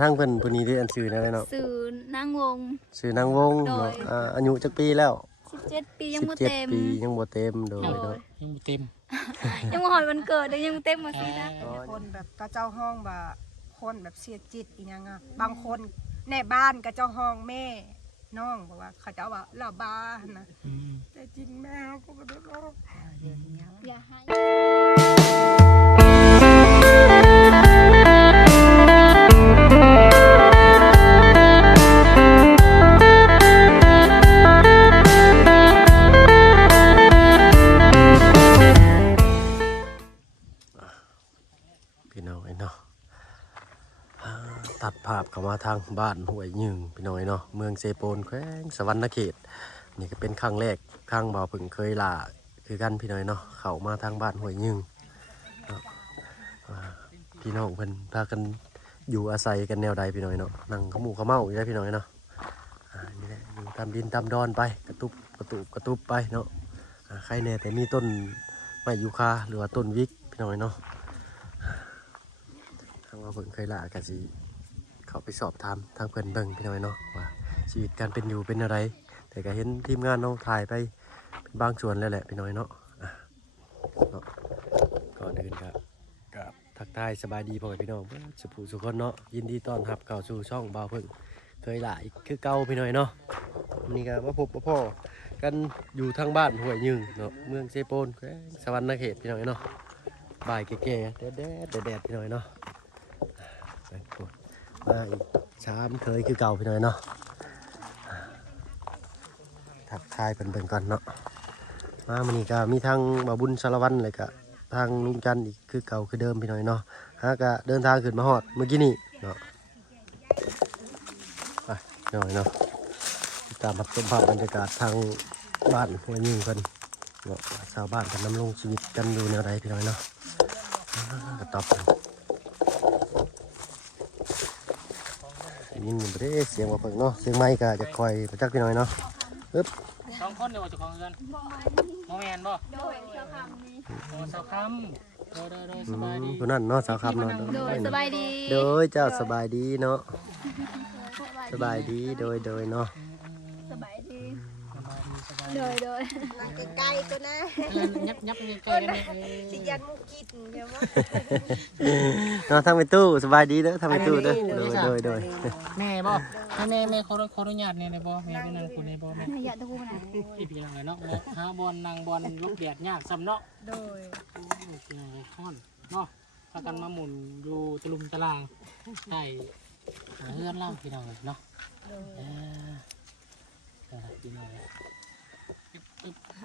ทางเพิ่นผู้นี้ที่อันชื่อนั่นแหละเนาะสื่อนางวงชื่อนางวงเนาะอายุจักปีแล้ว17 ปียังบ่เต็ม17 ปียังบ่เต็มโดยเนาะยังบ่เต็มยังบ่ฮอดวันเกิดยังบ่เต็มมาสินะคนแบบก็เจ้าห้องแบบคนแบบเสียจิตอีหยังอ่ะบางคนในบ้านก็เจ้าห้องแม่น้องบอกว่าเขาเจ้าว่าเราบ้านะแต่จริงแม่เขาก็บ่ได้ร้องอย่าให้พี่น้องเนาะตัดภาพเข้ามาทางบ้านห้วยยึงพี่น้องเนาะเมืองเซโปนแขวงสวรรณเขตนี่ก็เป็นครั้งแรกครั้งบ่าวเพิ่งเคยล่าคือกันพี่น้องเนาะเข้ามาทางบ้านห้วยยึงพี่น้องเพิ่นพากันอยู่อาศัยกันแนวใดพี่น้องเนาะนั่งขมูขเมาอยู่ได้พี่น้องเนาะนี่แหละอยู่ตามดินตามดอนไปกระตุบไปเนาะใครแน่แต่มีต้นไม้ยูคาหรือว่าต้นวิกพี่น้องเนาะทางว่าเพิ่งเคยล่ากันสิเขาไปสอบถามทางเพื่อนเบิ่งพี่น้อยเนาะว่าชีวิตการเป็นอยู่เป็นอะไรแต่ก็เห็นทีมงานน้องถ่ายไปเป็นบางส่วนแล้วแหละพี่น้อยเนาะก่อนอื่นครับทักทายสบายดีพ่อแม่พี่น้องสุภูสุคนเนาะยินดีต้อนรับเข้าสู่ช่องบ่าวเพิ่งเคยล่าอีกคือเก่าพี่น้อยเนาะวันนี้ก็มาพบพ่อกันอยู่ทางบ้านห้วยยึงเนาะเมืองเซโปนแขวงสวรรณเขตพี่น้อยเนาะบ่ายแก่ๆแดดพี่น้อยเนาะมาอีก3เคยคือเก่าพี่น้อยเนาะทักทายเป็นก่อนเนาะมามันนี่ก็มีทางบ่าวบุญสารวัตรเลยก็ทางลุงจันอีกคือเก่าคือเดิมพี่น้อยเนาะฮะก็เดินทางขึ้นมาฮอดเมื่อกี้นี่เนาะไปพี่น้อยเนาะติดตามรับชมภาพบรรยากาศทางบ้านห้วยยึงเพิ่นเนาะชาวบ้านกันดำรงชีวิตกันอยู่แนวใดพี่น้อยเนาะก็ตอบยินบ่ได้เสียงว่าเพิ่งเนาะเสียงไม้ก็จะคอยประจักพี่น้อยเนาะปึ๊บ2คนเดี๋ยวเจ้าของเรือนบ่แม่นบ่โดยเจ้าคำนี้โอ้สาวคำโดยสบายดีผู้นั้นเนาะสาวคำเนาะโดยสบายดีโดยเจ้าสบายดีเนาะสบายดีโดยเนาะสบายดีโดยนั่งใกล้ๆตัวนะยับใกล้ๆกันนี่สิยันมุกกินเดี๋ยวว่าเนาะทางไปตู้สบายดีเด้อทางไปตู้เด้อโดยแม่บ่แม่ขออนุญาตแน่ได้บ่แม่เป็นนางคุณได้บ่แม่อยากตะกูนะพี่พี่เนาะหาบอลนางบอลลบแดดยากซ้ำเนาะโดยโอเคฮ้อนเนาะพากันมาหมุนอยู่ตะลุมตะลางใต้เฮือนเล่าพี่น้องเนาะพี่น้อง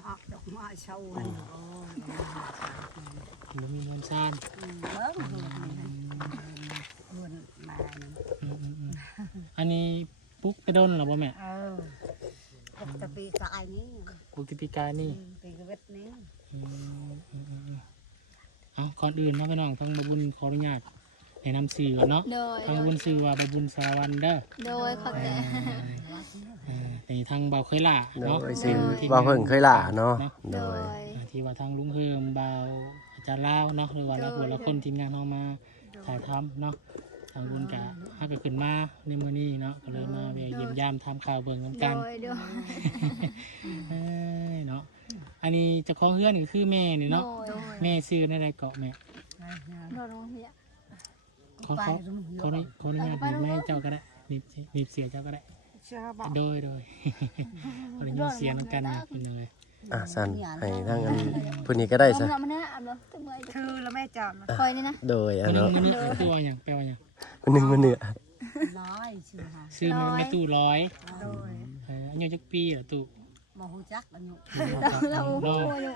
ออกดอกไม้เช่ามีมวลชานอันนี้ปุ๊กไปโดนหรอบ่แม่ปกติปีกายนี้ปุ๊กติปีกายนี่ปีกเวทนี้ก่อนอื่นนะพี่น้องทั้งบบุญขออนุญาตแนะนำสื่อเนาะทางบุญสื่อว่าบบุญสาวันเด้อโดยขอบใจในทางเบาเคยล่าเนาะบ่าวเพิ่งเคยล่าเนาะโดยที่ว่าทางลุงเฮิมเบาอาจารย์ลาวเนาะหรือว่าเราคนทีมงานเรามาถ่ายทำเนาะทางบุญกะถ้าเกิดขึ้นมาในมื้อนี้เนาะก็เลยมาเยี่ยมยามทำข่าวเบิ่งกันเนาะอันนี้เจ้าของเฮือนนี่คือแม่นี่เนาะแม่ซื้อในใดเกาะแม่ขออนุญาตแม่เจ้าก็ได้มีเสียเจ้าก็ได้โดยขออนุญาตเสียงกันนะเป็นยังไงสั่นให้ทางอันผู้นี้ก็ได้ซะคือแล้วแม่จำคอยนี่นะโดยเนาะตัวอย่างแปลว่าอย่างมันเนื้อซื้อแม่ตู้ร้อยอายุจักปีเหรอตู้มหูจักอายุเราอายุ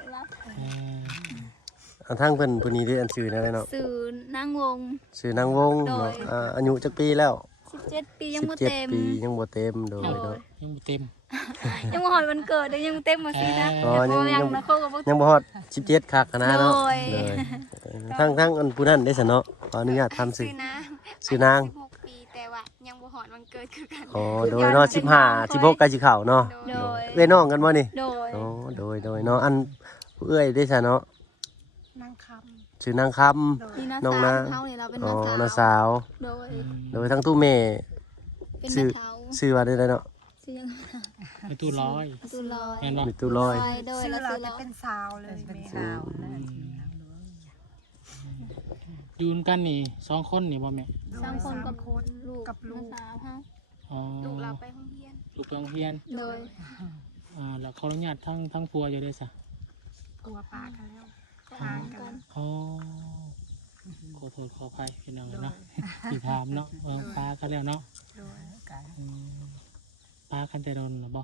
ทางเพิ่นผู้นี้ที่อันชื่อนั่นแหละเนาะสื่อนางวงเนาะอายุจักปีแล้ว17 ปียังบ่เต็มยังบ่เต็มโดยเนาะยังบ่เต็มยังบ่ฮอดวันเกิดยังบ่เต็มมาสินะยังบ่ฮอด17คักนะเนาะทั้งอันผู้นั้นได้ซะเนาะขออนุญาตทำซื่อนาง16 ปีแต่ว่ายังบ่ฮอดวันเกิดคือกันโดยเนาะ15 16ใกล้สิเข้าเนาะเอ้ยน้องกันบ่นี่โดยเนาะอันเอื้อยได้ซะเนาะนางค ชื่อนางค นี่น้า น้อง สาว นะ เฮานี่เราเป็น ำอ๋อ น้าสาว น้าสาว โดย โดยทั้งตู้แม่ เป็น ชื่อ น้าเฒ่า ชื่อว่าได้เนาะ ชื่อยัง ไปตู้ร้อย ตุลอย แม่นบ่ มีตู้ลอย โดย ซื้อ แล้ว เรา ตุล จะ อย เป็นสาวเลยแม่ สาวนะ อยู่กันนี่2คนนี่บ่แม่ สามคนกับ คน ลูก กับลูก น้าสาวเฮา อ๋อ ลูกเราไปห้องเรียน ลูกไปโรงเรียน โดย แล้วเขาอนุญาตทั้งผัวอยู่ได้ซะ กลัวปลากันแล้ว ทางกัน อ๋อขอโทษขออภัยพี่น้องเนาะที่ถามเนาะปลากันแล้วเนาะ โดย อืมปลากันแต่โดนน่ะบ่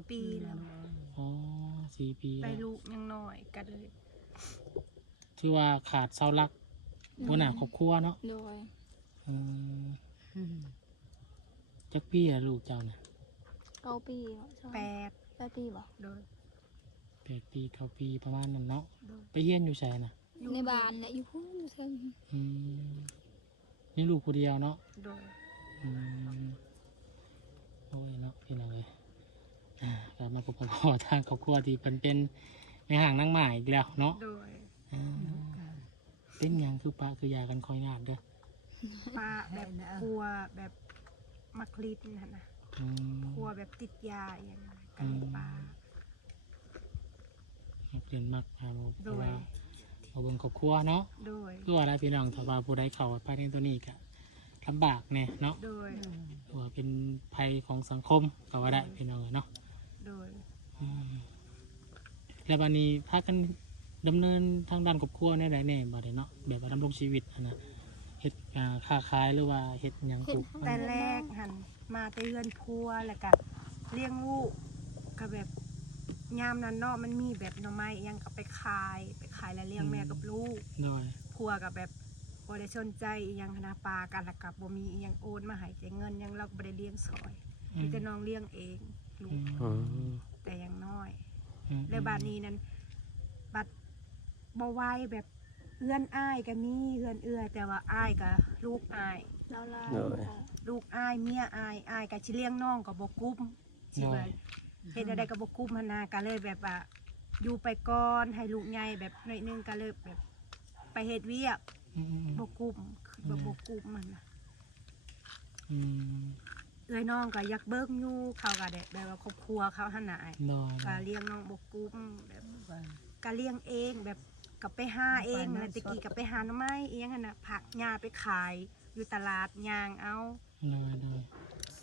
4 ปีแล้ว อ๋อ4 ปี ไป แล้ว ลูกยังน้อยกันเลย ถือว่าขาดเสาหลักหัวหน้าครอบครัวเนาะ โดย อืมจักปีอะลูกเจ้าน่ะ 9 ปีเนาะใช่ 8 ปีบ่ โดย 8 ปี9 ปีประมาณนั้นเนาะ โดย ไปเฮียนอยู่ไสน่ะ ในบ้านเนี่ยอยู่พุ่นอยู่เทิง อืมนี่ลูกผู้เดียวเนาะ โดย อืมโอ้ยเนาะพี่น้องเลยกลับมาพบกับพ่อทางครอบครัวที่เป็นในห่างนั่งหมายอีกแล้วเนาะ โดย อ่าเป็นหยังคือปลาคือยากันคอยงาดเด้อ ปลาแบบกลัวแบบมักลิดนั่นนะ อืม กลัวแบบติดยาอย่างนั้นกันเลยปลา เปลี่ยนมักพามา โด เพราะว่าย เอาเบิ่งครอบครัวเนาะ โดย คือว่าได้พี่น้องถ้าว่าผู้ใดเข้าไปในตัวนี้ก็ลำบากแน่เนาะ โดย หรือว่าเป็นภัยของสังคมก็ว่าได้พี่น้องเนาะ โดย อืมแล้วบัดนี้พากันดำเนินทางด้านครอบครัวในใดแน่บ่ได้เนาะแบบว่าดำรงชีวิตอะนะเฮ็ดค้าขายหรือว่าเฮ็ดหยังปลูก แต่แรกหันมาแต่เรือนพัวแล้วก็เลี้ยงลูกก็แบบยามนั้นเนาะมันมีแบบหน่อไม้อิหยังก็ไปขายแล้วเลี้ยงแม่กับลูก น้อย พัวกับแบบบ่ได้สนใจอิหยังคณะปลากันแล้วกับบ่มีอิหยังโอนมาให้แต่เงินหยังเราก็บ่ได้เลี้ยงซอยมีแต่น้องเลี้ยงเองลู อื ก ม อืม แต่ยังน้อย อืม แล้วบานนี้นั้นบัดบ่ไหวแบบเอื้อนอ้ายก็มีเอื้อนเอื้อแต่ว่าอ้ายก็ลูกอ้าย เราลา ลูกอ้ายเมียอ้ายก็สิเลี้ยงน้องก็บ่กุ้มสิว่าเฮ็ดอะไรก็บ่กุ้มหันนาก็เลยแบบว่าอยู่ไปก่อนให้ลูกใหญ่แบบหน่อยนึงก็เลยแบบไปเฮ็ดเวียก อืม บ่กุ้มคือแบบบ่กุ้มมันน่ะ อืม เอ้ยน้องก็อยากเบิ่งอยู่เขาก็ได้แบบว่าครอบครัวเขาหั่นน่ะอ้าย น้อย ก็เลี้ยงน้องบ่กุ้มแบบก็เลี้ยงเองแบบกับไปหาเองนั่นตะกี้กับไปหาหน่อไม้เองหั่นน่ะผักหญ้าไปขายอยู่ตลาดย่างเอา น้อยน้อย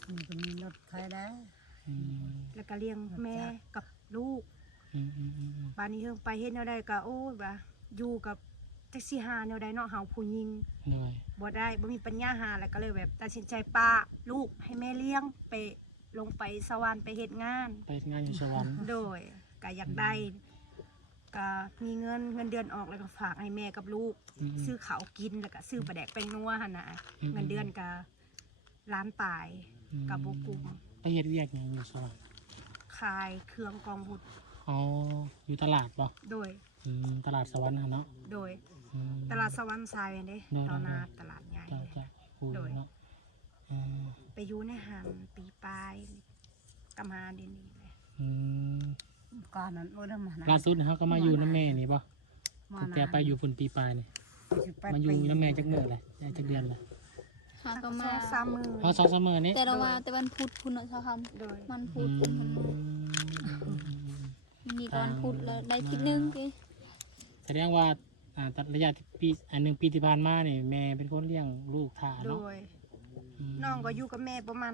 มันก็มีรถใครได้ อืม แล้วก็เลี้ยงแม่กับลูก อืมอืมอืมอืม บ้านนี้เฮิงไปเฮ็ดแนวใดก็โอ้ยว่าอยู่กับจักสิหาแนวใดเนาะเฮาผู้หญิง น้อย บ่ได้บ่มีปัญญาหาแล้วก็เลยแบบตัดสินใจปาลูกให้แม่เลี้ยงไปลงไปสวรรค์ไปเฮ็ดงาน ไปงานอยู่สวรรค์ โดยก็อยากได้ก็มีเงินเดือนออกแล้วก็ฝากให้แม่กับลูก ซื้อข้าวกินแล้วก็ซื้อปลาแดกเป็นนัวหั่นน่ะเงินเดือนก็ล้านปลายกับบ่กุม ไปเฮ็ดเวียกหยังอยู่สวรรค์ ขายเครื่องกองบุตร อ๋ออยู่ตลาดบ่ โดย ตลาดสวรรค์น่ะเนาะ โดย อืม ตลาดสวรรค์ทรายเด้ ได้ ตอนนา ได้ ตลาดใหญ่ จะจะพูดเนาะอืม ไปอยู่ในหันปีปลายกำหาเดยวนี่เลย อืม ก่อนนั้นโอ้ยมานะ ล่าสุดเขาก็มาอยู่น้ำแม่นี่ป่ะ มา แต่ไปอยู่ฝุ่นปีปลายนี่มาอยู่น้ำแม่จักเมื่อไรจักเดือนเลย หาก็ ส มา องสามมือ เพราะ2 เสมอนี้ แต่เราว่าแต่วันพุธคุณเนาะชาวค โดย ำมันพุ อื ธ ม มันมีก่อนพุธแล้วได้ทิศนึงกี่ แสดงว่าตัดระยะที่ปี1 ปีที่ผ่านมานี่แม่เป็นคนเลี้ยงลูกท่า โด เนาะ ยน้องก็อยู่กับแม่ประมาณ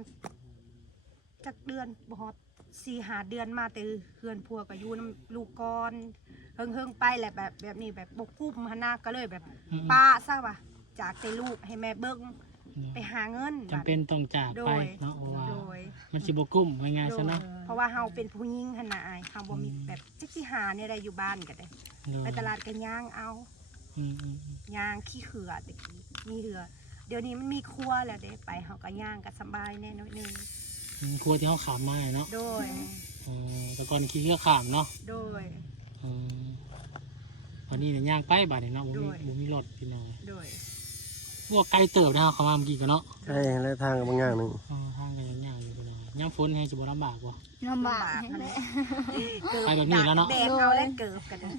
จักเดือนบ่ฮอด4-5 เดือนมาแต่เฮือนพัวก็อยู่น้ำลูกก่อนเฮิงไปแหละแบบนี้แบบบกกุ้มหนนาก็เลยแบบป้าซะว่ะจากแต่ลูกให้แม่เบิ่งไปหาเงิน จำเป็นต้องจาก โด ไป ย เนาะเพราะว่า โดย มันสิบกุ้มง่าย โด ๆซะ ย เนาะ เพราะว่าเฮาเป็นผู้หญิงหั่นน่ะอายเฮาบ่มีแบบจักสิหาเนี่ยได้อยู่บ้านก็ได้ ไปตลาดกันย่างเอา อืมอืม ย่างขี้เขือตะกี้มีเหือเดี๋ยวนี้มันมีครัวแล้วเด้ไปเฮาก็ย่างก็สบายแน่น้อยหนึง ครัวที่เขาขามมาเนาะ โดย แต่ก่อนขี่เรือขามเนาะ โดย วันนี้เนี่ยย่างไปบาดเนี่ยเนาะบ่มีรถพี่น้อง โดย พวกไกลเติบนะเขามาเมื่อกี้กันเนาะ ใช่และทางกับบางอย่างหนึ่ง ทางกันย่างๆอยู่พี่น้อง ย่ำฝนให้จะบ่ลำบากบ่ ลำบากแหละ ไปแบบนี้แล้วเนาะ แบกเอาและเกิบกันเลย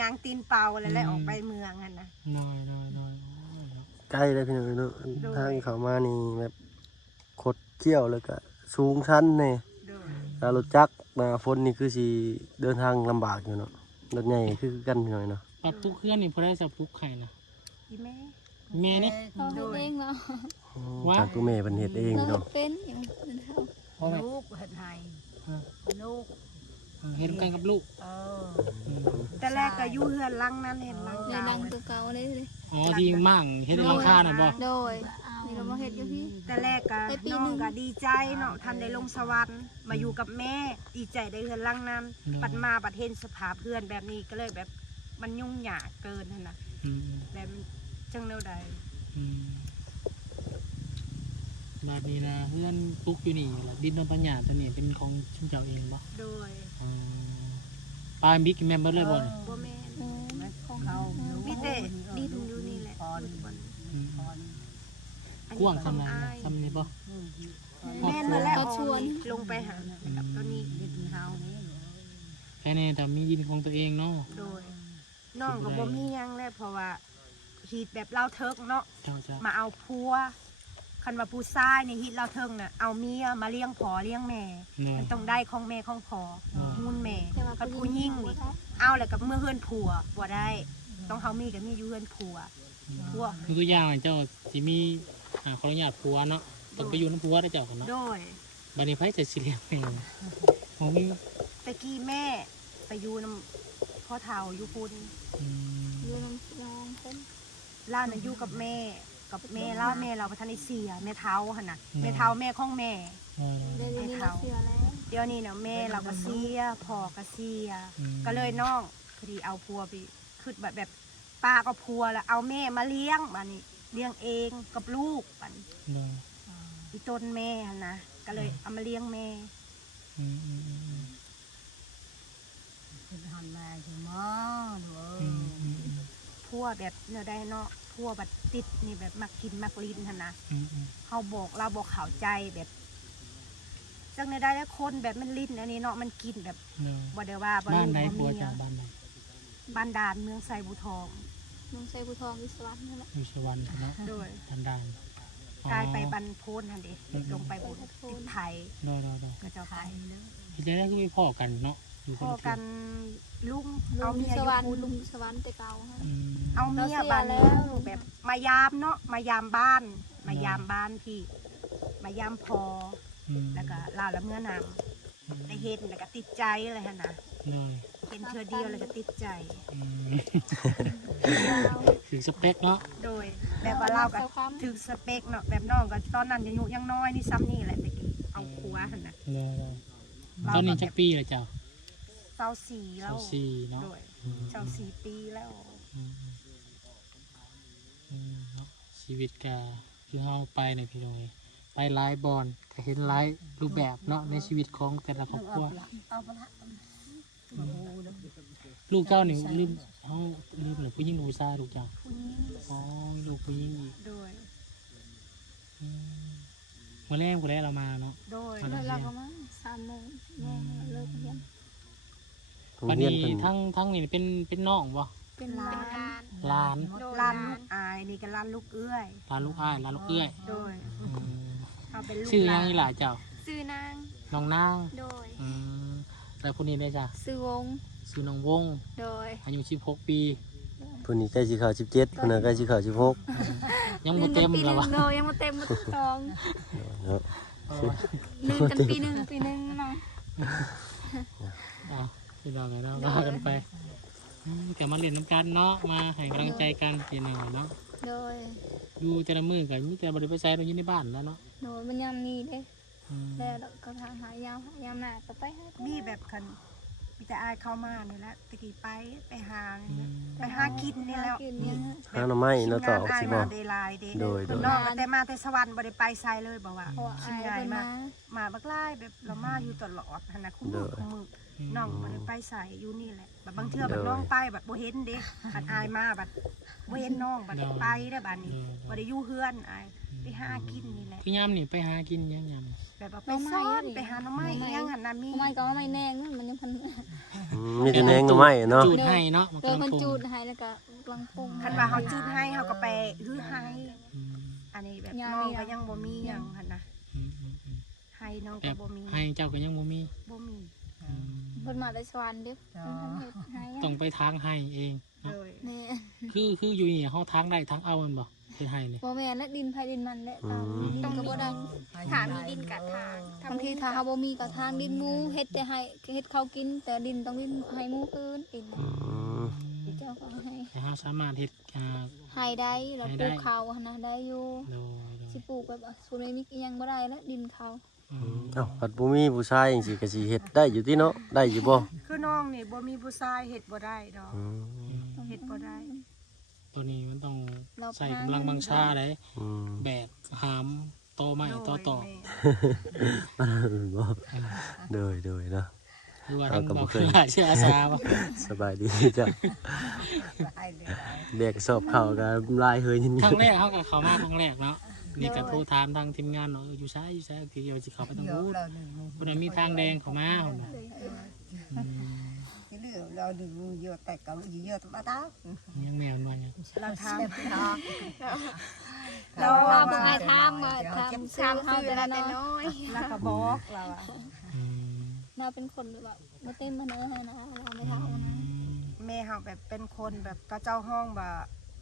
ยางตีนเปล่าแล้วออกไปเมืองกันนะ น้อย ใกล้เลยพี่น้องเนาะทางเขามานี่แบบคดเขี้ยวแล้วก็สูงชันแน่ โดย ถ้ารถจักรหน้าฝนนี่คือสิเดินทางลำบากอยู่เนาะรถใหญ่คือกันพี่น้อยเนาะ ปัดปลุกเคลื่อนนี่พอได้จะปลุกไข่นะ อีแม่ แม่นี่ เขาเฮ็ดเองเนาะ ว้าว ทางตัวแม่เพิ่นเฮ็ดเอง เรา พี่น้อง เป็นอย่างนั้นเขา พ่อแม่ ลูกเห็ดไห้ลูก เห็นกันกับลูก แต่แรกก็อยู่เฮือนหลังนั้นเห็นหลัง ใน เก่า ดังตัวเก่าเลยเลย อ๋อที่มั่งเห็นในหลังคาน่ะบ่ โดยนี่เรามาเฮ็ดอยู่ที่ แต่แรกก็น้องก็ดีใจเนาะทันได้ลงสวรรค์มาอยู่กับแม่ดีใจได้เฮือนหลังนั้นปัดมาปัดเห็นสภาพเพื่อนแบบนี้ก็เลยแบบมันยุ่งยากเกินนั่นน่ะ อืม แบบจังแนวใด อืมบาดนี้นะเพื่อนปลุกอยู่นี่ล่ะดินนนปัญญาตัวนี้เป็นของชุมเจ้าเองบ่ โดย อ๋อปลาบิ๊กแม่นเบิดเลยบ่นี่ บ่แม่น ของ เขา มีแต่ดินอยู่นี่แหละ อืม อัน ก นี้ ว้าง ของ สำไหน อ้า นะ ย สำนี้บ่ แม่นมาแล้วออกนี่ลงไปหากับตัวนี้ เฮานี่ แค่นี้แต่มีดินของตัวเองเนาะ โดยน้องก็บ่มีหยังแล้วเพราะว่าฮีดแบบเล่าเทิกเนาะ เจ้าจ้า มาเอาพัวคันว่าผู้ชายในฮีดเล่าเทิงน่ะเอาเมียมาเลี้ยงพ่อเลี้ยงแม่ เนาะ มันต้องได้ของแม่ของพ่อ อ๋อ มูลแม่ แต่ว่า คันผู้หญิงนี่เอาแล้วกับเมื่อเฮือนผัวบ่ได้ ต้องเฮามีกับมีอยู่เฮือนผัวผัว คือตัวอย่างเจ้าสิมีขออนุญาตผัวเนาะต้องไปอยู่น้ำผัวได้เจ้ากันเนาะ โดย บัดนี้ไผจะสิเลี้ยงแม่ของมี ตะกี้แม่ไปอยู่นํพ่อเฒ่าอยู่พุ่น อืม อยู่น้ำน้องเพิ่น ล่าน่ะอยู่กับแม่เล่าแม่เราบ่ทันได้เสียแม่เฒ่าหั่นน่ะแม่เฒ่าแม่ของแม่ เดี๋ยวนี้เราเสียแล้ว เดี๋ยวนี้น่ะแม่เราก็เสียพ่อก็เสีย อืม ก็เลยน้องพอดีเอาพัวไปคือแบบป้าก็พัวแล้วเอาแม่มาเลี้ยงบัดนี้เลี้ยงเองกับลูกบัดนี้ เนาะ อีต้นแม่หั่นนะก็เลยเอามาเลี้ยงแม่ อืม เป็นหันมาถึงหมอดู พัวแบบเนื้อได้เนาะพัวแบบติดนี่แบบมักกินมักลิ้นหั่นนะ อืม เขาบอกเราบอกเข้าใจแบบจังเนื้อได้แล้วคนแบบมันลิ้นอันนี้เนาะมันกินแบบ เนาะ บ่ได้ว่า บ้านไหน ลูก ผัว เมีย เจ้าบ้านไหน บ้านดานเมืองไซบูทอง น้องใส่ผู้ทองวิศวะนั่นแหละ อยู่สวรรค์เนาะ โดย บ้านด่าน กลายไปบันโพนหันเดลงไปบนติดไทย เนาะ ก็จะไป พี่จะได้คือไปพ่อกันเนาะอยู่ค พ่อน ละ กันลุง ลุ เอา ง เมี วิ ย ศ อยู่ วะ คุณ ลุงวิศวะแต่เก่าฮะ อืม เอาเมียบ้าน เรา นี้ เสียแล้ว แบบมายามเนาะมายามบ้าน มายามบ้านพี่ มายามพอ อืม แล้วก็ลาวแล้วเมื่อนำได้เห็นแล้วก็ติดใจเลยฮะนะ เนาะ เห็นเธอเดียวแล้วก็ติดใจ อืมคือสเปคเนาะ โดยแบบว่าเราก็ถึงสเปคเนาะแบบน้องก็ตอนนั้นอายุยังน้อยนี่ซ้ำนี่แหละตะกี้เอาผัวหันนะ เนาะตอนนี้จักปีแล้วเจ้า เศร้าสีแล้ว สี่เนาะ โดยเศร้าสีปีแล้ว เนาะชีวิตก็คือเฮาไปในพี่น้องไปหลายบอนก็เห็นหลายรูปแบบเนาะในชีวิตของแต่ละครอบครัว เอาไปละ ลูกเจ้านี่ลืมเฮาลืมหรือผู้หญิงหรือผู้ชายลูกเจ้า ผู้หญิง อ๋อมีลูกผู้หญิงอีก โดย มื้อแรกก็ได้เรามาเนาะ โดย แล้วเราก็มา3 โมงแม่เลิกเรียน โรง วัน เรียน นี้ เพิ่น ทั้งนี่เป็นน้องบ่ เป็นร้าน หลาน ร้านลูกอายนี่ก็ร้านลูกเอื้อย หลานลูกอ้ายหลานลูกเอื้อย โดย อืม เขาเป็นลูก ชื่อยังอีหล่าเจ้า ซื้อนาง น้องนาง โดย อืมแล้วผู้นี้ได้จ้ะ ซื้อวง ชื่อน้องวง โดย อายุ16 ปี ผู้นี้ใกล้สิเข้า17ผู้นั้นใกล้สิเข้า16 ยังบ่เต็ม ปีห แล้ว นึ่ วะ งโดยยังมาเต็มมาตอง เนาะ ลืมกันปีหนึ่งเนาะ อ่ะพี่น้องกันเนาะว่ากันไปก็มาเล่นน้ำกันเนาะมาให้กำลังใจกันพี่น้องเนาะ โดย อยู่แต่ละมื้อก็มีแต่บ่ได้ไปใช้เราอยู่ในบ้านแล้วเนาะ โดยมันยังมีเด้ อืม แล้วก็ทางหายามหน้าก็ไปหา มีแบบคันมีแต่อายเข้ามานี่แหละตะกี้ไปหานี่ อื แหละ ม ไปหากินนี่แล้ว กินเนี่ย หาหน่อไม้เนาะต่อออก อาย สิบ่ มาได้หลายเด้ โดย น้องก็แต่มาแต่สวรรค์บ่ได้ไปไสเลยบอกว่า เพราะว่า ชิ อาม ย ง่าย เพิ่น มาม าก มาบักหลายแบบเรามาอยู่ตลอดหั่นน่ะคุ้มมือน้องบ่ได้ไปไสอยู่นี่แหละแบบบางเทื่อแบบน้องไปแบบบ่เห็นเด้คันอายมาแบบบ่เห็นน้องแบบไปได้อบัดนี้บ่ได้อยู่เฮือนอายไป หากินนี่แหละ คือยามนี่ไปหากินยังยาม แบบว่าไปซ่อนไปหาหน่อไม้ยังหันน่ะมี ทำไมก็ไม่แน่งมันยังพัน มีแต่แนงหน่อไม้เนาะ จูดให้เนาะมัน เจอคน กำลัง จูดให้แล้วก็กลางพง คันว่าเขาจุดให้เขาก็ไปฮื้อให้ อืม อันนี้แบบน้องก็ยังบ่มีหยังหั่นนะ อืม ให้น้อง แบ ก็ บ บ่มี ให้เจ้าก็ยังบ่มี บ่มี อืม เพิ่นมาแต่สวรรค์เด้อเพิ่นเฮ็ดให้ ต้องไปทางให้เองเนาะ เลย นี่ คืออยู่นี่เฮาทางได้ทางเอามันบ่เป็นให้นี่ บ่แม่นและดินไผดินมันแหละต้องก็บ่ได้ ถามมีดินกัดทาง บางทีถ้าเฮาบ่มีก็ทางดินหมูเฮ็ดแต่ให้เฮ็ดเขากิน แต่ดินต้องดินให้หมูคืนดิน อืม เจ้าก็ให้ แต่เฮาสามารถเฮ็ดให้ได้แล้วปลูกเขาหั่นนะได้อยู่ โดย สิปลูกแบบส่วนนี้ยังบ่ได้แล้วดินเขา เอ้าปัดบ่มีผู้ชายจังซี่ก็สิเฮ็ดได้อยู่ติเนาะได้อยู่บ่ คือน้องนี่บ่มีผู้ชายเฮ็ดบ่ได้ดอก อืม เฮ็ดบ่ได้ ตัวนี้มันต้องใส่กำลังบังชาได้ อืม แบกหามโตไม้โตต่อ บ่โดยเนาะ หรือว่าทาง เราก็บ่ บอก เคย เชื่ออาสาบ่ สบายดีจ้ะ ไปเลย เด็กสอบเข้าก็ลายเฮยยิน ครั้งแรกเขากับเขามาครั้งแรกเนาะนี่ก็โทรถามทางทีมงานเนาะอยู่ซ้ายทีเดียวสิเขาไปทาง เดี๋ยว นู้น เราดู คนนั้นมีทางแดงเขามาเอาน่ะอืม เดี๋ยวเราดูเยอะแต่ก็เยอะตัวบ้า ยังแมวมันยัง เราทำ เราว่าบ่ให้ถามว่าถามชื่อเฮาแต่ละน้อย แล้วก็บอกเราอะ อืม เราเป็นคนแบบบ่เต็มมาเนอะนะเราไม่เท่านะ แม่เฮาแบบเป็นคนแบบก็เจ้าห้องแบบ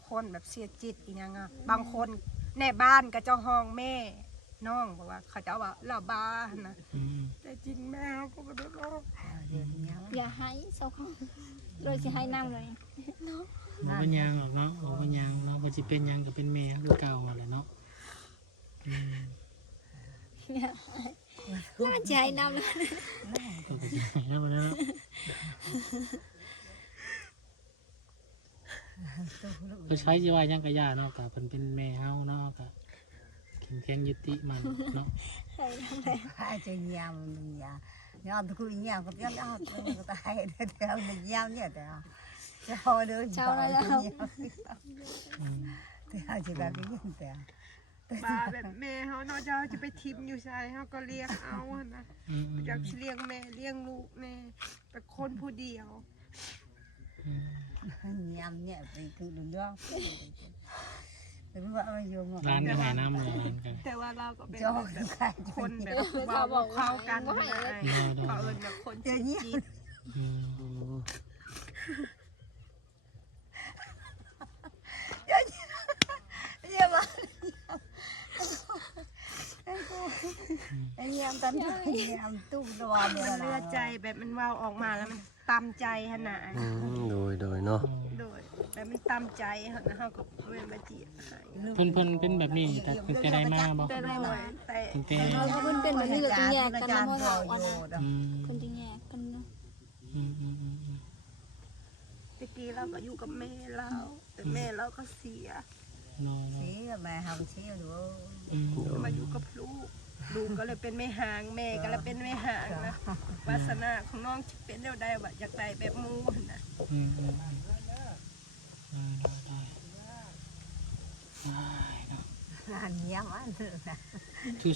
คนแบบเสียจิตอีหยังอ่ะบางคนในบ้านก็เจ้าห้องแม่น้องบอกว่าเขาเจ้าว่าเราบ้าหั่นนะ อืม แต่จริงแม่เขาก็บ่ได้ร้อง อย่าให้เจ้าของเลยสิให้นำเลย บ่เป็นหยังหรอกเนาะบ่เป็นหยังเนาะบ่สิเป็นหยังก็เป็นแม่คือเก่าแหละเนาะอืม น่าใจนำเลย ก็สิให้แล้วบ่ได้เนาะก็ใช้สิว่าหยังก็ย่าเนาะก็เพิ่นเป็นแม่เฮาเนาะก็เข้มแข็งยึดติมันเนาะ ใส่นำเลย hai chơi nhau nhà nhau tôi cứ nhau có tiếng đó tôi ta hay theo mình nhau nhỉ theo cho đứa cho nhau อืม theo chỉ là cái gì theo บ้าแบบแม่เขาเนาะเจ้าจะไปทิมอยู่ใช่เขาก็เลี้ยงเอาหั่นนะ อืม อยากสิเลี้ยงแม่เลี้ยงลูกแม่เป็นคนผู้เดียว nhau nhẹ thì cứ đừng đó đừng vợ mà dùng ร้านก็หาน้ำเลยร้านกัน แต่ว่าเราก็เป็น cho แบบ đừng khai คนแบบเว่าบ่เข้ากันนะเขาเอิญแบบคนจิตจิต อืม nhưng mà anh em tấn em tu đồ มันเลือดใจแบบมันเว่าออกมาแล้วมันตามใจขนาด อืมโดยเนาะ โดยแบบมันตามใจหั่นนะเขาก็เว้นมาจีบให้ เพิ่นเป็นแบบนี้แต่เพิ่นจะได้มาบ่ แต่ได้มา แต่ ตั้งแต่ เราเพิ่นเป็นแบบนี้ก็ต้องแยกกันนะเพราะเราอันนั้น อืม คนที่แยกกันเนาะ อืม ตะกี้เราก็อยู่กับแม่เราแต่แม่เราก็เสีย น้อง xí mà học xí rồi อืม มาอยู่กับลูกลูกก็เลยเป็นแม่หางแม่ก็เลยเป็นแม่หางนะวาสนาของน้องจะเป็นเดียวได้ว่าอยากได้แบบหมูหั่นนะ อืมได้เนาะ anh em ăn được nè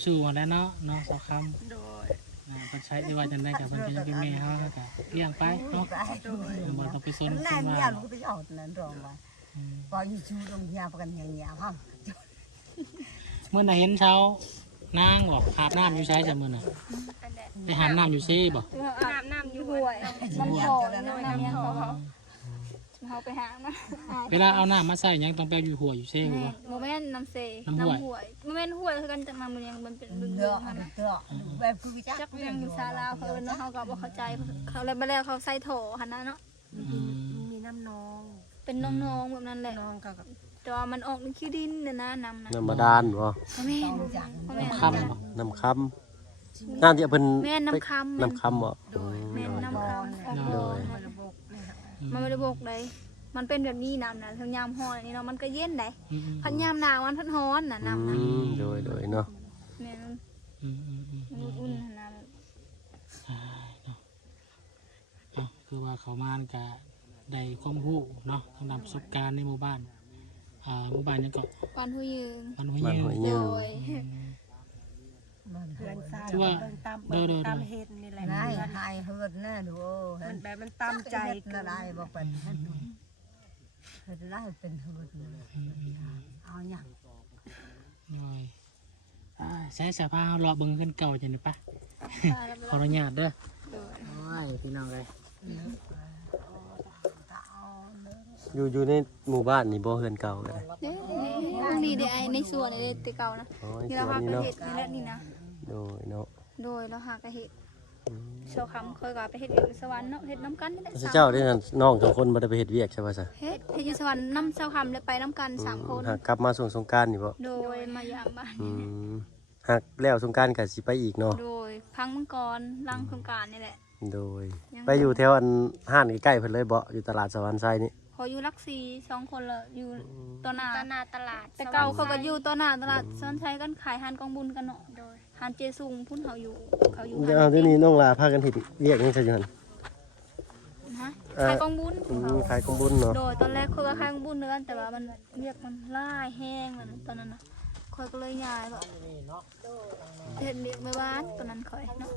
สู้ๆแล้วเนาะน้องสาวค โดย ำเพิ่นใช้ได้ว่าจังได้กับเพิ่นก็ยังเป็นแม่เฮาแล้วก็เลี้ยงไปเนาะ บ่ต้องไปสน hôm คน nay ว่า nhà nó bị ổn là rồi mà bao nhiêu chú đông nhà và gần nhà không เมื่อน่ะเห็นเช้านางบอกอาบน้ำอยู่ใช้จังมื้อน่ะไปหาบน้ำอยู่ซี่บ่ น้ำอยู่ห่วยน้ำหอน้ำยังเขาไปหามา เวลาเอาน้ำมาใส่ยังต้องไปอยู่หัวอยู่ซี่บ่ โมเมนต์น้ำเซ น้ำห่วย ห่วยโมเมนต์ห่วยคือกันจากน้ำมันยังมันเป็นบึ้ง được ๆมัน được em cứ bị จั chắc กยังอยู่ซาลาวเขาเนาะเขาก็บอกเข้าใจเขาเลยไปแล้วเขาใส่โถหันนะเนาะ อืม มีน้ำนอง เป็นน้องๆแบบนั้นแหละ น้องก็ แต่ว่ามันออกในขี้ดินเนี่ยนะน้ำนะ น้ำบาดาลบ่ แม่ คำบ่ น้ำคำน้ำที่เพิ่น แม่น้ำคำ น้ำคำบ่ แม่น้ำคำออก โด โด ย น ระบบเนี่ยค่ะ มันไม่ได้บอกเลยมันเป็นแบบนี้น้ำนะทั้งยามฮ้อนนี่เนาะมันก็เย็นได้ อืม พันยามหนาวมันพันฮ้อนน่ะน้ำนะ โดยเนาะ แม่มัน อืม อุ่นๆนะ คือว่าเขามาก็ได้ความรู้เนาะทางด้านประสบการณ์ในหมู่บ้าน หมู่บ้านยังก็ ปันผู้ยืน บ้านห้วย บ้าน ยื ห้วย น ยื โด น ย เพื่อนซ่า ชื่อว่า เบิ่งตาม เด้อ ตามเฮ็ดนี่แหละ นาย เพื่อน หายเฮือดแน่ดู มันแบบมันตามใจ น่าได้บ่เป็นเฮ็ดได้เป็นเฮือดเอาหยัง หน่อยใช้สภาพรอเบิ่งขึ้นเก่าจังนี่ปะขออนุญาตเด้อ โดย โอ้ยพี่น้องเลย อยู่ในหมู่บ้านนี่บ่เฮือนเก่าก็ได้ เด้พวกนี้ได้ไอในสวนนี่ได้แต่เก่านะ อ๋อ นี่ ส่ เรา วน หา นี้ กระ เนาะ เห็ดนี่แหละนี่นะ โดยเนาะ โดยเราหากระเห็ดโชว์คำเคยก็ไปเห็ดอยู่สวรรค์เนาะเห็ดน้ำกันนี่แหละ พระเจ้าได้นั่นน้อง2คนบ่ได้ไปเฮ็ดเวียกใช่ป่ะซะ เห็ดอยู่สวรรค์น้ำเช้าคำเลยไปน้ำกัน3 คน หากกลับมาช่วงสงกรานต์นี่บ่ โดยมายามบ้าน อืมหากแล้วสงกรานต์ก็สิไปอีกเนาะ โดยพังมังกรลังโครงการนี่แหละ โดย ยัง ไปอยู่แถวอันห้านใกล้ๆเพิ่นเลยบ่อยู่ตลาดสวรรค์ไซนี่ พออยู่ลักซี2 คนละอยู่ตอนหน้า ตนาตลาด แต่เก่าเขาก็อยู่ตอนหน้าตลาดซ้อนใช้กันขายหานกองบุญกันเนาะโดยหานเจซุงพุ่นเขาอยู่หา เอา น เดี๋ยวนี้น้องลาพากันเฮ็ดเวียกนี่ซะอยู่หั่น ฮะขายกองบุญ ขายของบุญเนาะ โดยตอนแรกเขาก็ขายกองบุญเนื้อแต่ว่ามันเรียกมันล่ายแห้งมันตอนนั้นนะคอยก็เลยย้ายแบบเห็นเรียกไม่บ้านตอนนั้นคอยเนาะ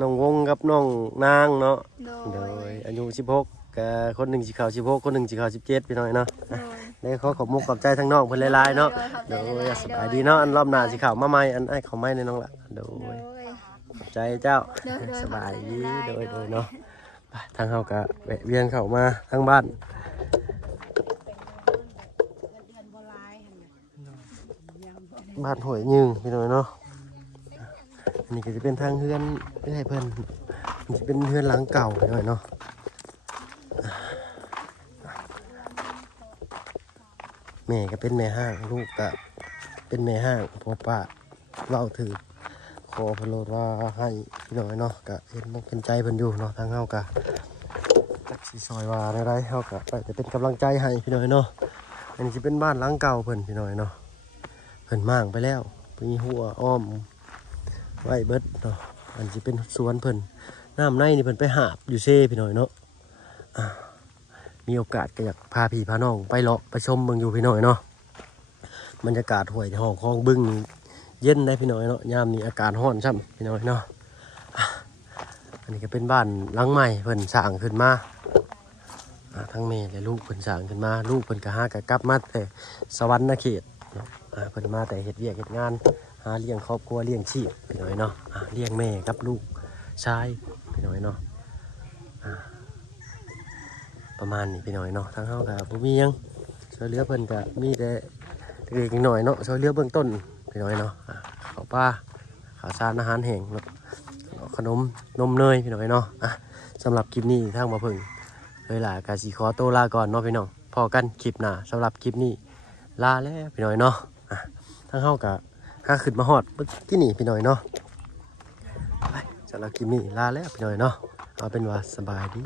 น้องวงกับน้องนางเนาะ โด โด ย ยอายุ16ก็คนหนึงสิเข้า16คนหนึงสิเข้า17พี่น้อยเนาะ โดย ได้ขอขอบมุกขอบใจทั้งน้องเพิ่นหลายๆเนาะ โด โด ย ยสบายดีเนาะอันรอบหน้าสิเข้ามาใหม่อันไอ้ายเข้าใหม่ในน้องละโด โด ย ย ขอบใจเจ้า โดย สบายดีโดยเนาะไปทางเฮาก็แวะเวียนเข้ามาทางบ้านบ้านห้วยยืงพี่น้อยเนาะอันนี้ก็จะเป็นทางเฮือนไม่ใช่เพิ่นมันจะเป็นเฮือนหลังเก่าพี่น้อยเนาะแม่ก็เป็นแม่ห้างลูกก็เป็นแม่ห้างพ่อป้าเล่าถือขอเพนโลดว่าให้พี่น้อยเนาะก็เห็นมุกเป็นใจเพิ่นอยู่เนาะทางเฮาก็จักสิซอยว่าได้เฮาก็จะเป็นกำลังใจให้พี่น้อยเนาะอันนี้สิเป็นบ้านหลังเก่าเพิ่นพี่น้อยเนาะเพิ่นมั่างไปแล้วมีหัวอ้อมไว้เบิดเนาะอันสิเป็นสวนเพิ่นน้ำในนี่เพิ่นไปหาบอยู่เซ่พี่น้อยเนาะมีโอกาสก็อยากพาพี่พาน้องไปเลาะไปชมเบิ่งอยู่พี่น้อยเนาะบรรยากาศห้วยห้องคลองบึ้งนี่เย็นได้พี่น้อยเนาะยามนี้อากาศร้อนช่ำพี่น้อยเนาะอันนี้ก็เป็นบ้านหลังใหม่เพิ่นสร้างขึ้นมาทั้งแม่และลูกเพิ่นสร้างขึ้นมาลูกเพิ่นก็หากะกลับมาแต่สวรรค์เขตเนาะเพิ่นมาแต่เฮ็ดเวียกเฮ็ดงานหาเลี้ยงครอบครัวเลี้ยงชีพพี่น้อยเนาะเลี้ยงแม่กับลูกชายพี่น้อยเนาะประมาณนี้พี่น้อยเนาะทางเฮาก็บ่มีหยังช่วยเหลือเพิ่นก็มีแต่เล็กๆน้อยๆเนาะช่วยเหลือเบื้องต้นพี่น้อยเนาะข้าวปลาข้าวสารอาหารแห้งเนาะขนมนมเนยพี่น้อยเนาะสำหรับคลิปนี้ทางมาเพิ่งเลยล่ะก็สิขอตัวลาก่อนเนาะพี่น้องพอกันคลิปหน้าสำหรับคลิปนี้ลาแล้วพี่น้อยเนาะทางเฮาก็หาขึ้นมาฮอดที่นี่พี่น้อยเนาะไปสำหรับคลิปนี้ลาแล้วพี่น้อยเนาะเอาเป็นว่าสบายดี